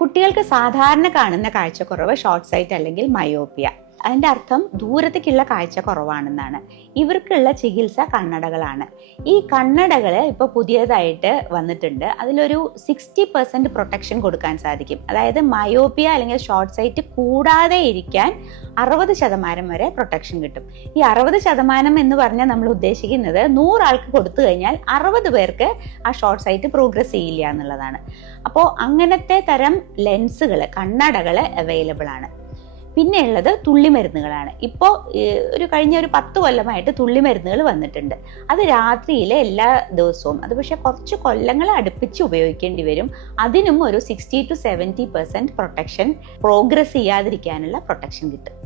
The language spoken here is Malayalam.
കുട്ടികൾക്ക് സാധാരണ കാണുന്ന കാഴ്ചക്കുറവ് ഷോർട്ട് സൈറ്റ് അല്ലെങ്കിൽ മയോപ്പിയ. അതിൻ്റെ അർത്ഥം ദൂരത്തേക്കുള്ള കാഴ്ച കുറവാണെന്നാണ്. ഇവർക്കുള്ള ചികിത്സ കണ്ണടകളാണ്. ഈ കണ്ണടകൾ ഇപ്പോൾ പുതിയതായിട്ട് വന്നിട്ടുണ്ട്. അതിലൊരു 60% പ്രൊട്ടക്ഷൻ കൊടുക്കാൻ സാധിക്കും. അതായത് മയോപ്പിയ അല്ലെങ്കിൽ ഷോർട്ട് സൈറ്റ് കൂടാതെ ഇരിക്കാൻ 60% വരെ പ്രൊട്ടക്ഷൻ കിട്ടും. ഈ 60% എന്ന് പറഞ്ഞാൽ നമ്മൾ ഉദ്ദേശിക്കുന്നത് 100 ആൾക്ക് കൊടുത്തു കഴിഞ്ഞാൽ 60 പേർക്ക് ആ ഷോർട്ട് സൈറ്റ് പ്രോഗ്രസ് ചെയ്യില്ല എന്നുള്ളതാണ്. അപ്പോൾ അങ്ങനത്തെ തരം ലെൻസുകൾ, കണ്ണടകൾ അവൈലബിൾ ആണ്. പിന്നെ ഉള്ളത് തുള്ളിമരുന്നുകളാണ്. ഇപ്പോൾ കഴിഞ്ഞ ഒരു 10 കൊല്ലമായിട്ട് തുള്ളിമരുന്നുകൾ വന്നിട്ടുണ്ട്. അത് രാത്രിയിലെ എല്ലാ ദിവസവും, അത് പക്ഷേ കുറച്ച് കൊല്ലങ്ങൾ അടുപ്പിച്ച് ഉപയോഗിക്കേണ്ടി വരും. അതിനും ഒരു 60 to 70% പ്രൊട്ടക്ഷൻ, പ്രോഗ്രസ് ചെയ്യാതിരിക്കാനുള്ള പ്രൊട്ടക്ഷൻ കിട്ടും.